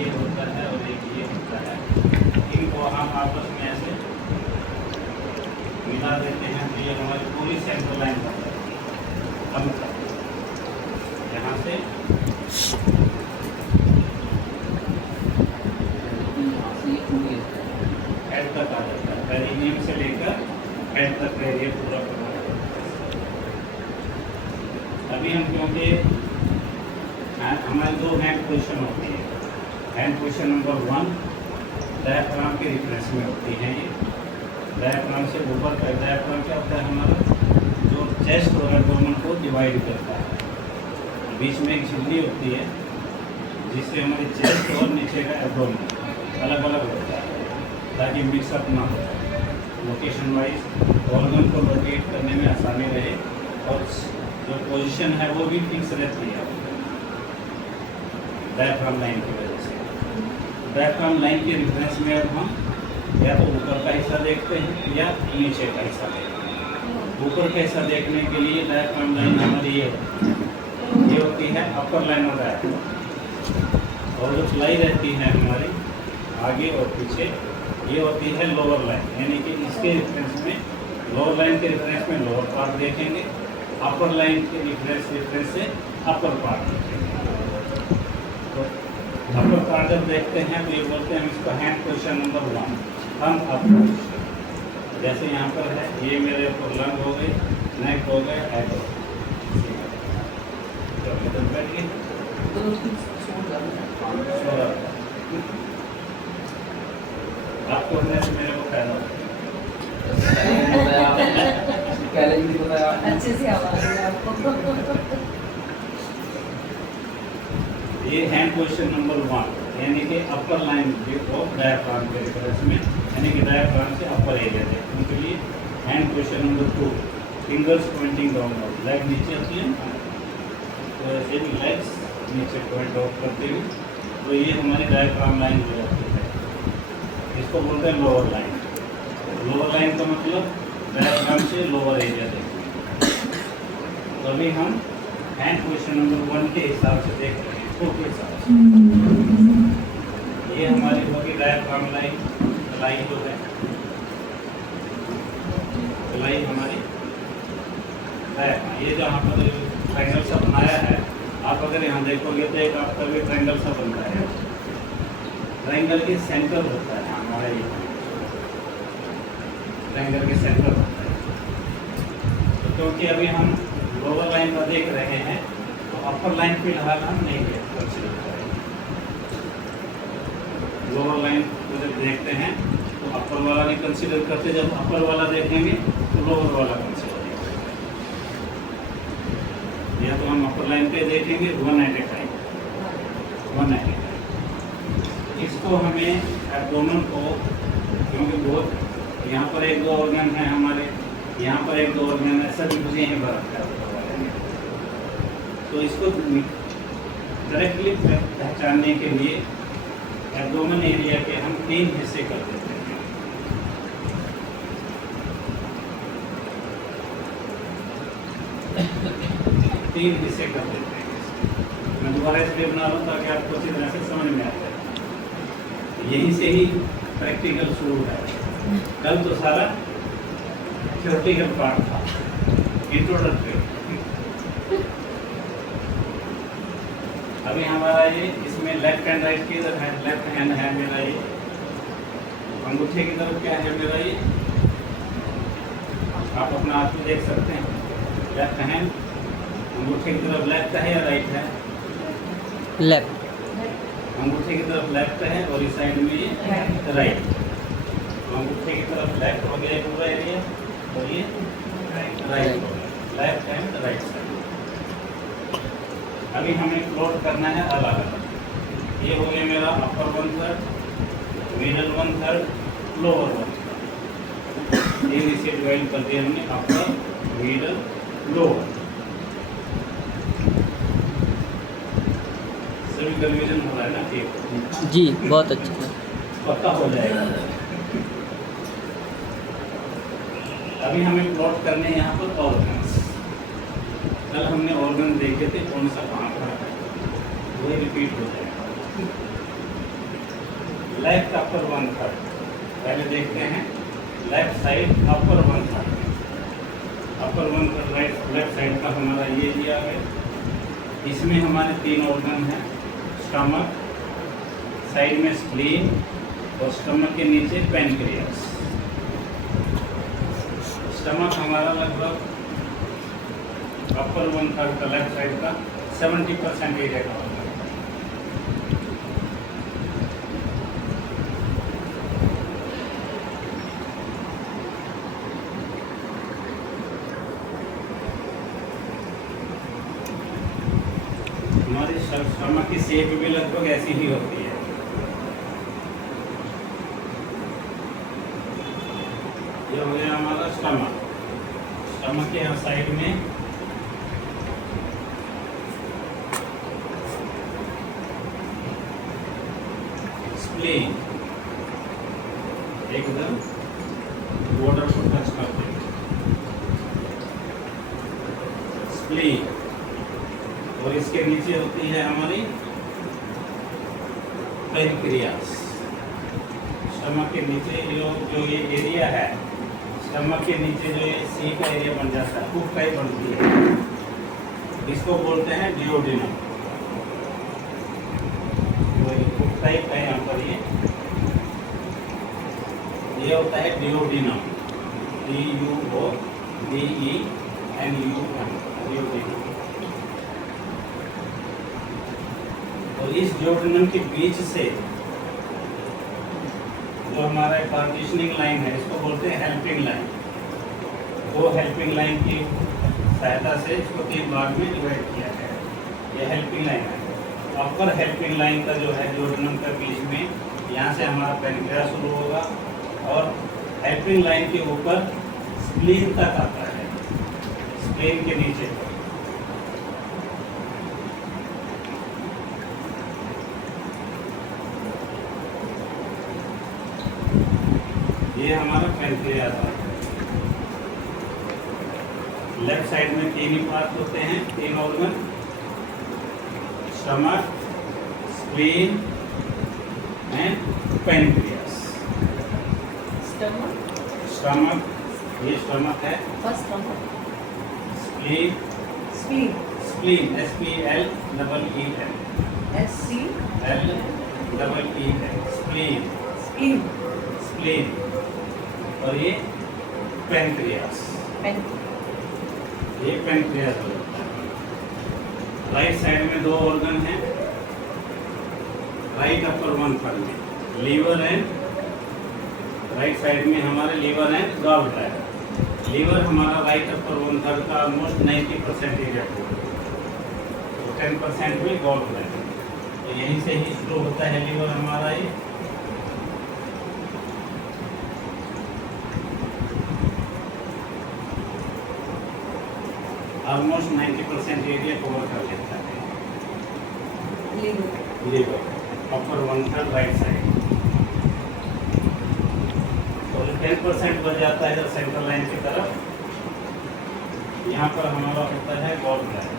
ये होता है और एक ये होता है। इनको हम आपस में ऐसे मिला देते हैं तो ये हमारी पूरी सेंट्रल लाइन बन जाती है। हम यहाँ से हेड तक आ जाता है, पेरिनियम से लेकर हेड तक का एरिया पूरा पूरा। अभी हम क्योंकि हमारी 2 हैंड पोजीशन होती है। हैंड पोजीशन नंबर 1 डायफ्राम के रिफरेंस में होती है। ये डायफ्राम से ऊपर का डायफ्राम क्या होता है हमारा, जो चेस्ट और एब्डोमेन को डिवाइड करता है। बीच में एक झिल्ली होती है जिससे हमारी चेस्ट और नीचे का एब्डोमेन अलग अलग होता है ताकि मिक्सअप ना हो, लोकेशन वाइज ऑर्गन को लोकेट करने में आसानी रहे और जो पोजीशन है वो भी फिक्स रहती है डायफ्राम लाइन की वजह से। डायफ्राम लाइन के रेफरेंस में अब हम या तो ऊपर का हिस्सा देखते हैं या नीचे का हिस्सा देखते हैं। ऊपर का हिस्सा देखने के लिए डायफ्राम लाइन हमारी ये होती है अपर लाइन ऑफ डायफ्राम, और जो प्लाई रहती है हमारी आगे और पीछे ये होती है लोअर लाइन। यानी कि इसके रेफरेंस में लोअर लाइन के रेफरेंस में लोअर पार्ट देखेंगे, अपर लाइन के रेफरेंस से अपर पार्ट देखेंगे। तो अपर पार्ट जब देखते हैं तो ये बोलते हैं हम इसका हैंड पोजीशन नंबर 1 हम अपर। जैसे यहाँ पर है ये मेरे ऊपर लंग हो गए, नेक हो गए, हेड हो गए, बैठ गए आपको अपने से मेरे को फायदा अच्छे से आवाज है आपको। ये हैंड पोजीशन नंबर 1 यानी कि अपर लाइन ऑफ डायफ्राम के रेफरेंस में, यानी कि डायफ्राम से अपर एरिया देखने के लिए hand position number 2 fingers pointing downward, leg नीचे होती है तो ऐसे भी लेग्स नीचे पॉइंट आउट करते हुए, तो ये हमारी डायफ्राम लाइन हो जाती है। इसको बोलते हैं लोअर लाइन। लोअर लाइन का मतलब डायफ्राम से लोअर एरिया देखते हैं। तो अभी हम हैंड पोजीशन नंबर 1 के हिसाब से देख रहे हैं, के हिसाब से ये हमारी होगी डायफ्राम लाइन। लाई जो है लाई हमारी ये जो यहाँ पर ट्रायंगल सा बनाया है, आप अगर यहाँ देखोगे तो एक आपका भी ट्रायंगल सा बनता है। ट्रायंगल के सेंटर होता है हमारा ये, ट्रायंगल के सेंटर होता है। तो क्योंकि अभी हम लोअर लाइन का देख रहे हैं तो अपर लाइन फिलहाल हम नहीं कंसीडर करेंगे। लोअर लाइन को जब देखते हैं तो अपर वाला नहीं कंसीडर करते, जब अपर वाला देखेंगे तो लोअर वाला कंसीडर करेंगे। या तो हम अपर लाइन पे देखेंगे 195 इसको हमें एब्डोमेन को, क्योंकि बहुत यहाँ पर 1-2 ऑर्गन है हमारे, यहाँ पर 1-2 ऑर्गन है, सभी कुछ यहीं पर रखा है। तो इसको डायरेक्टली पहचानने के लिए एब्डोमेन एरिया के हम 3 हिस्से कर देते हैं। 3 हिस्से कर देते हैं। मैं दोबारा इसलिए बना रहा हूँ ताकि आपको अच्छी तरह से समझ में आ जाए। यहीं से ही प्रैक्टिकल शुरू है। कल तो सारा थ्योरेटिकल पार्ट था, इंट्रोडक्टरी। अभी हमारा ये इसमें लेफ्ट हैंड राइट की तरफ है, लेफ्ट हैंड है मेरा ये, अंगूठे की तरफ क्या है मेरा ये, आप अपना हाथ में देख सकते हैं। लेफ्ट हैंड अंगूठे की तरफ लेफ्ट है या राइट है? लेफ्ट। अंगूठे की तरफ लेफ्ट है और इस साइड में ये राइट। तो अंगूठे की तरफ लेफ्ट हो गया पूरा एरिया और ये राइट हो गया, लेफ्ट हैंड राइट साइड। अभी हमें प्लॉट करना है अलग अलग। ये हो गया मेरा अपर 1/3, मिडल 1/3, लोअर 1/3। ये इसे डिवाइड कर दिया हमने, अपर, मिडल, लोअर। सभी कन्फ्यूजन हो रहा है ना? ठीक जी, बहुत अच्छा। पक्का हो जाएगा। अभी हमें प्लॉट करने हैं यहाँ पर ऑर्गन्स। कल हमने ऑर्गन देखे थे कौन सा कहाँ पर है, वही रिपीट हो जाएगा। Left upper 1/3। पहले देखते हैं लेफ्ट साइड अपर 1/3। अपर 1/3 लेफ्ट साइड का हमारा ये दिया है। इसमें हमारे 3 ऑर्गन हैं, स्टमक, साइड में स्प्लीन और स्टमक के नीचे पैनक्रियास। स्टमक हमारा लगभग अपर 1/3 का लेफ्ट साइड का 70% एरिया का होता है। हमारी स्टमक की शेप भी लगभग ऐसी ही होती है। ये हो गया हमारा स्टमक। स्टमक के यहाँ साइड में स्प्लीन एकदम बॉर्डर को टच करते हैं। स्प्लीन और इसके नीचे होती है हमारी पैनक्रियास। स्टमक के नीचे जो ये एरिया है, स्टमक के नीचे जो ये सी का एरिया बन जाता है, फूक टाइप बनती है, इसको बोलते हैं डिओडिनम। फूक टाइप है यहाँ पर ये होता है डिओडिनम। DUODENUM duodenum. और इस डिओडिनम के बीच से जो हमारा पार्टीशनिंग लाइन है, इसको बोलते हैं हेल्पिंग लाइन। वो हेल्पिंग लाइन की सहायता से इसको 3 भाग में डिवाइड किया गया है। ये हेल्पिंग लाइन है। अपर हेल्पिंग लाइन का जो है डिओडिनम के बीच में, यहाँ से हमारा पैनक्रियास शुरू होगा और हेल्पिंग लाइन के ऊपर स्प्लीन तक आता है, स्प्लीन के नीचे। ये हमारा पैनक्रियास है। लेफ्ट साइड में 3 ही पार्ट होते हैं, 3 organ, stomach, spleen and pancreas. Stomach, ये स्टमक है। Spleen, spleen SPLEEN, spleen, spleen. और ये पैनक्रियास, ये पैनक्रियास हो जाता है। राइट साइड में 2 ऑर्गन हैं, राइट अपर 1/3 में लीवर एंड, राइट साइड में हमारे liver and gall bladder. Liver हमारा राइट अपर 1/3 का ऑलमोस्ट 90% एरिया को, तो 10% में गॉल ब्लैडर। तो यहीं से ही शुरू होता है लीवर हमारा। ये ऑलमोस्ट 90% एरिया कवर कर लेता है लीवर अपर 1/3 राइट साइड। और 10% बच जाता है सेंट्रल लाइन की तरफ। यहाँ पर हमारा होता है गॉल ब्लैडर।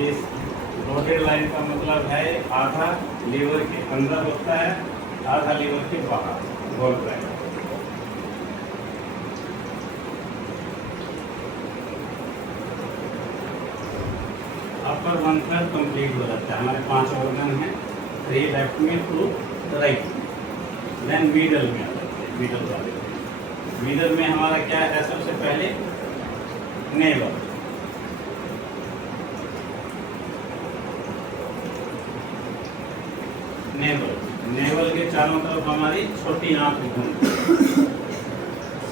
इस डॉटेड लाइन का मतलब है आधा लीवर के अंदर होता है, आधा लीवर के बाहर, गॉल ब्लैडर। अपर 1/3 कंप्लीट हो जाता है। हमारे 5 ऑर्गन हैं, 3 लेफ्ट में, 2 राइट में। देन मिडल में आ जाते हैं, मिडल वाले। मिडल में हमारा क्या है? सबसे पहले नेवल। नेवल के चारों तरफ हमारी छोटी आंख घूमती है,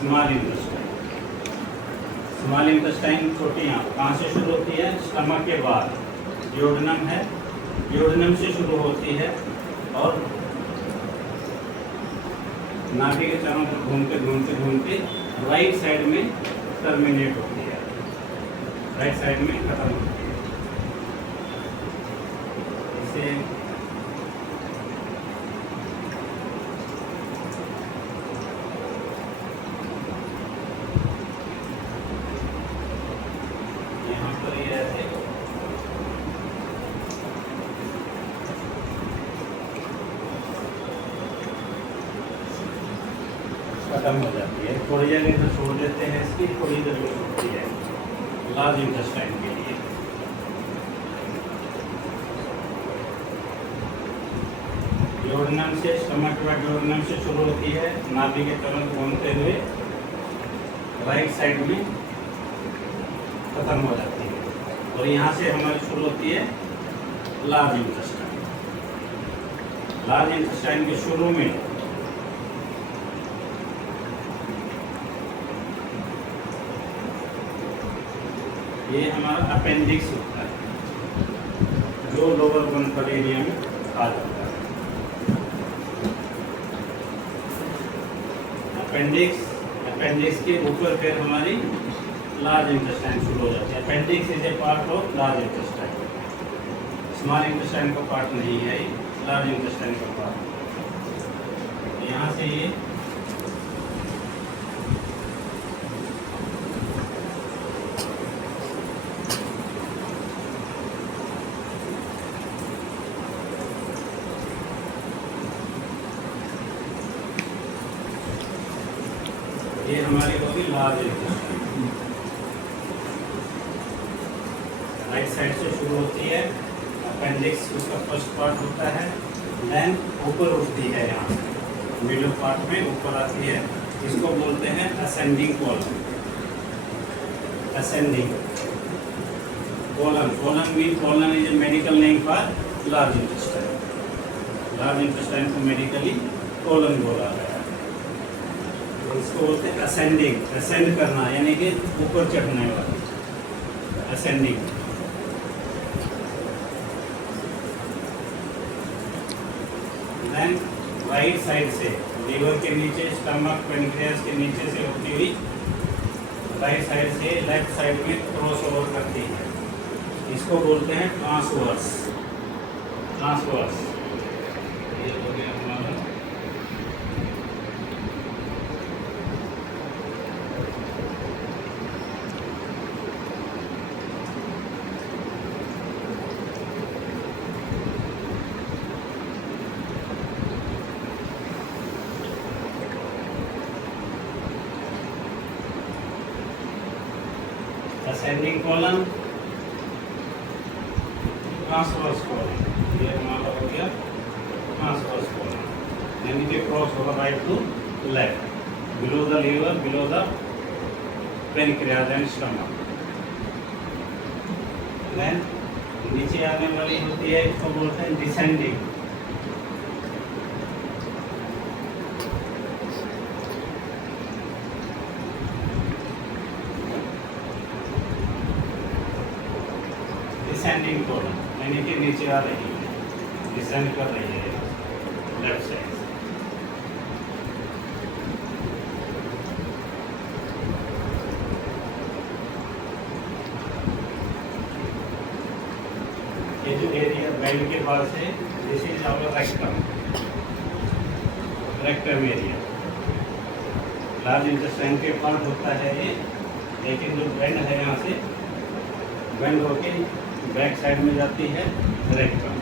स्मॉल इंटेस्टाइन। स्मॉल इंटेस्टाइन छोटी आंख कहाँ से शुरू होती है? स्टमक के बाद डिओडिनम है, डिओडिनम से शुरू होती है और नाभि के चारों तरफ घूमते घूमते घूमते राइट साइड में टर्मिनेट होती है, राइट साइड में खत्म होती है। इसे खत्म हो जाती है। थोड़ी जगह इधर छोड़ देते हैं इसकी, थोड़ी इधर भी छूटती है लार्ज इंटेस्टाइन के लिए। ड्यूोडेनम से, स्टमक ट्रैक्ट ड्यूोडेनम से शुरू होती है, नाभि के तरफ घूमते हुए राइट साइड में खत्म हो जाती है, और यहाँ से हमारी शुरू होती है लार्ज इंटेस्टाइन। लार्ज इंटेस्टाइन के शुरू में ये हमारा अपेंडिक्स होता है, जो लोअर बर्नफल एरिया में आ जाता है। अपेंडिक्स के ऊपर फिर हमारी लार्ज इंटेस्टाइन शुरू हो जाती है। Appendix is a part of large intestine, small intestine का पार्ट नहीं है, लार्ज इंटेस्टाइन का पार्ट। यहाँ से ये हमारी होगी लार्ज इंटेस्टाइन। राइट साइड से शुरू होती है, अपेंडिक्स उसका फर्स्ट पार्ट होता है, देन ऊपर उठती है, यहाँ से मिडिल पार्ट में ऊपर आती है, इसको बोलते हैं ascending column. Ascending column is a medical name for large intestine. Large intestine को मेडिकली कॉलम बोला गया है। इसको बोलते हैं असेंडिंग, असेंड करना यानी कि ऊपर चढ़ने वाला, असेंडिंग। देन राइट साइड से लीवर के नीचे, स्टमक, पेनक्रियास के नीचे से होती हुई राइट साइड से लेफ्ट साइड में क्रॉस ओवर करती है, इसको बोलते हैं ट्रांसवर्स। ट्रांसवर्स ये हो गया हमारा असेंडिंग कॉलम, ट्रांसवर्स कॉलम। ये हमारा हो गया ट्रांसवर्स कॉलम, यानी कि cross over right to left, below the liver, below the pancreas and stomach. Then नीचे आने वाली होती है, इसको बोलते हैं डिसेंडिंग। डिसेंडिंग कॉलम यानी कि नीचे आ रही है, डिसेंड कर रही है लेफ्ट साइड से। ये जो एरिया बेल्ट के पास है, this is our rectum, rectum area. Large intestine के पार्ट होता है ये, लेकिन जो बेंड है यहाँ से बेंड होके बैक साइड में जाती है रेक्टम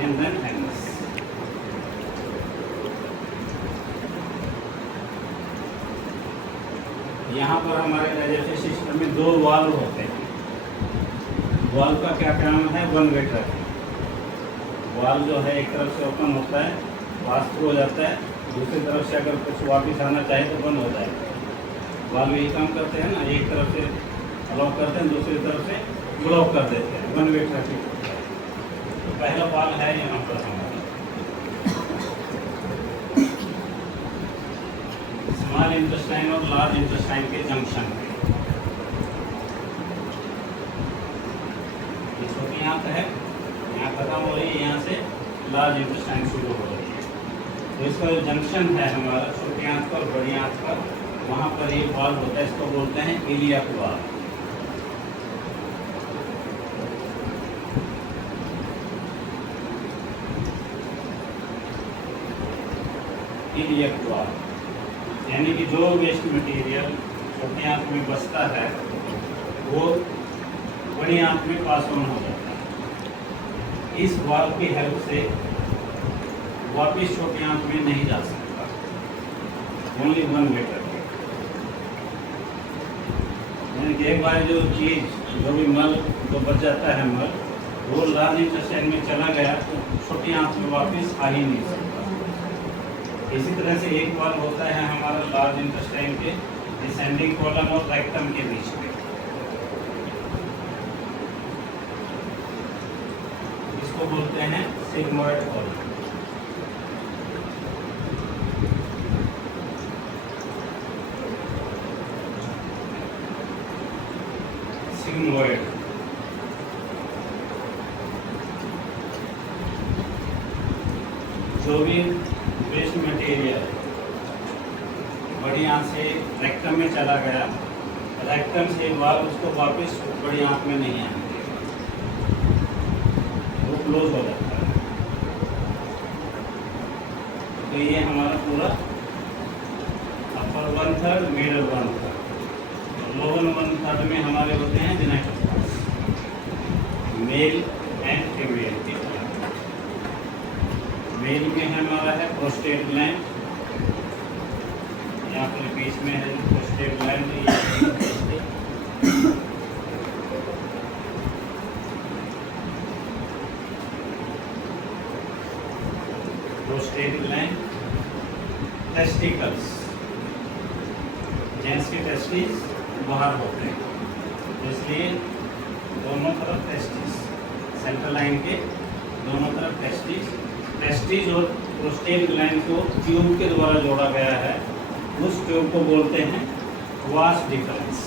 एंड देन एनस। यहाँ पर हमारे डाइजेस्टिव सिस्टम में दो वाल्व होते हैं। वाल्व का क्या काम है? One way traffic. वाल्व जो है एक तरफ से ओपन होता है, पास थ्रू हो जाता है, दूसरी तरफ से अगर कुछ वापस आना चाहे तो बंद हो जाएगा। वाल्व यही काम करते हैं ना, एक तरफ से अलाउ करते हैं, दूसरी तरफ से ब्लॉक कर देते हैं, वन वे ट्रैफिक। तो पहला वाल्व है यहाँ पर हमारा स्मॉल इंटेस्टाइन और लार्ज इंटेस्टाइन के जंक्शन में। ये छोटी आंत है, यहाँ खत्म हो रही है, यहाँ से लार्ज इंटेस्टाइन शुरू हो रही है। तो इसका जो जंक्शन है हमारा छोटी आंत पर बड़ी आंत पर, वहाँ पर ये वाल्व होता है, इसको बोलते हैं इलियक वाल्व। इलियक वाल्व यानी कि जो वेस्ट मटेरियल छोटी आंत में बसता है वो बड़ी आंत में पास ऑन हो जाता है। इस वाल्व की हेल्प से वापस छोटी आंत में नहीं जा सकता। Only 1 litre. यानी कि एक बार जो चीज़ जो भी मल जो बच जाता है मल, वो लार्ज इंटेस्टाइन में चला गया तो छोटी आंत में वापस आ ही नहीं सकता। इसी तरह से एक बार होता है हमारा लार्ज इंटेस्टाइन के डिसेंडिंग कॉलम और रेक्टम के बीच में। इसको बोलते हैं सिग्मोइड कॉलम। सिग्मोइड जो भी वेस्ट मटेरियल बड़ी आंत से रेक्टम में चला गया, रेक्टम से एक बार उसको वापस बड़ी आंत में नहीं आएंगे, वो क्लोज हो जाता है। तो ये हमारा पूरा अपर 1/3, मिडल 1/3, लोअर 1/3 में हमारे होते हैं जेनेटिक मेल एंड फीमेल के। मेल में हमारा है प्रोस्टेट ग्लैंड, यहाँ पर बीच में है prostate gland. Prostate gland, testicles, gents के टेस्टिस बाहर होते हैं, इसलिए दोनों तरफ टेस्टिस, सेंट्रल लाइन के दोनों तरफ टेस्टिस। टेस्टिस और प्रोस्टेट ग्लैंड को ट्यूब के द्वारा जोड़ा गया है, उस ट्यूब को बोलते हैं वास डिफरेंस।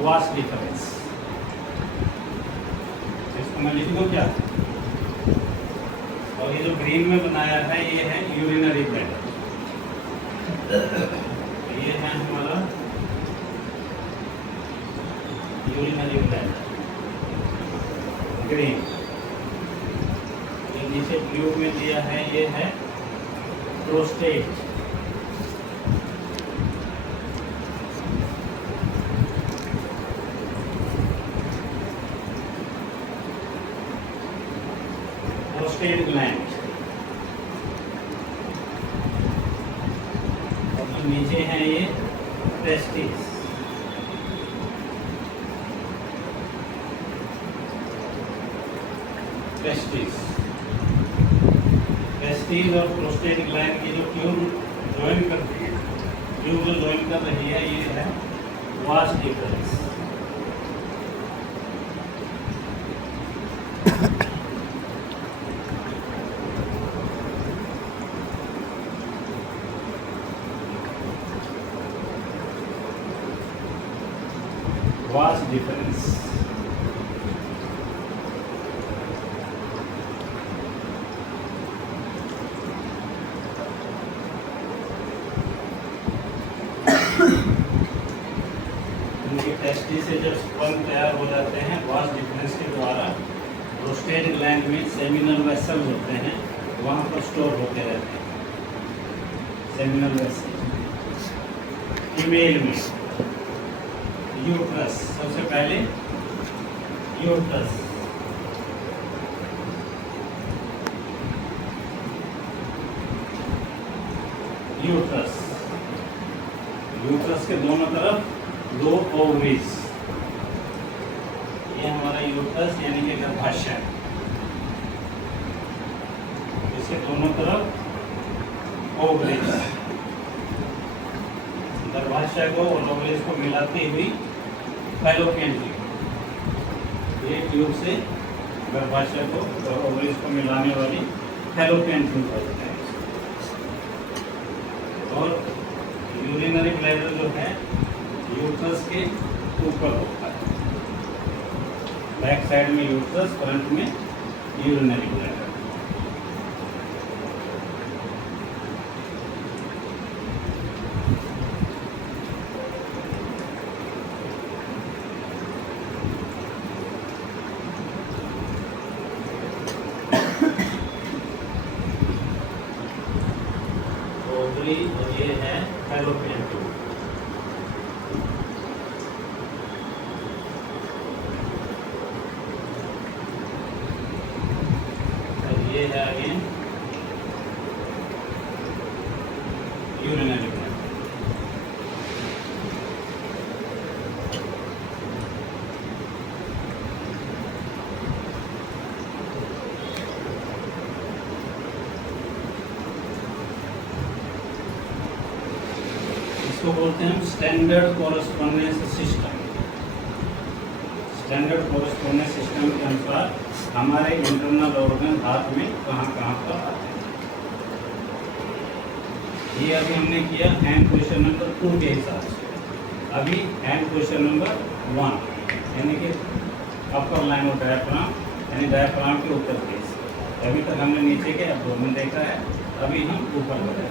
वास डिफरेंस, इसको मैं लिख दूँ क्या? और ये जो ग्रीन में बनाया है ये है यूरिनरी ब्लैडर। ये है हमारा यूरिनरी ब्लैडर ग्रीन। ये नीचे ब्लू में दिया है, ये है प्रोस्टेट। Prostate gland. और जो नीचे है ये टेस्टिस। टेस्टिस और प्रोस्टेट ग्लैंड की जो ट्यूब ज्वाइन करती है, ट्यूब जो ज्वाइन कर रही है, ये है vas deferens. Vas deferens. Testis से जब स्पर्म तैयार हो जाते हैं वास डिफरेंस के द्वारा, प्रोस्टेट ग्लैंड में सेमिनल वेसल्स होते हैं, वहाँ पर स्टोर होते रहते हैं सेमिनल वेसल। फीमेल में यूट्रस, सबसे पहले यूट्रस, यूट्रस, यूट्रस के दोनों तरफ 2 ओवरीज। ये हमारा यूट्रस यानी कि गर्भाशय, इसके दोनों तरफ ओवरीज, गर्भाशय को और ओवरीज को मिलाती हुई फैलोपियन ट्यूब। ये ट्यूब से गर्भाशय को और ओवरीज को मिलाने वाली फैलोपियन ट्यूब होता है। और यूरिनरी ब्लैडर जो है यूट्रस के ऊपर होता है, बैक साइड में यूट्रस, फ्रंट में यूरिनरी ब्लैडर। ओवरी और ये है फैलोपियन ट्यूब। ये है अगेन इसको बोलते हैं हम standard correspondence system. Standard correspondence system के अनुसार हमारे इंटरनल ऑर्गन हाथ में कहाँ कहाँ पर आते हैं। ये अभी हमने किया एंड क्वेश्चन नंबर 2 के हिसाब से। अभी एंड क्वेश्चन नंबर 1 यानी कि अपर लाइन ऑफ डायफ्राम यानी डायफ्राम के उत्तर फेस। अभी तक हमने नीचे के एब्डोमेन देखा है, अभी हम ऊपर बढ़े।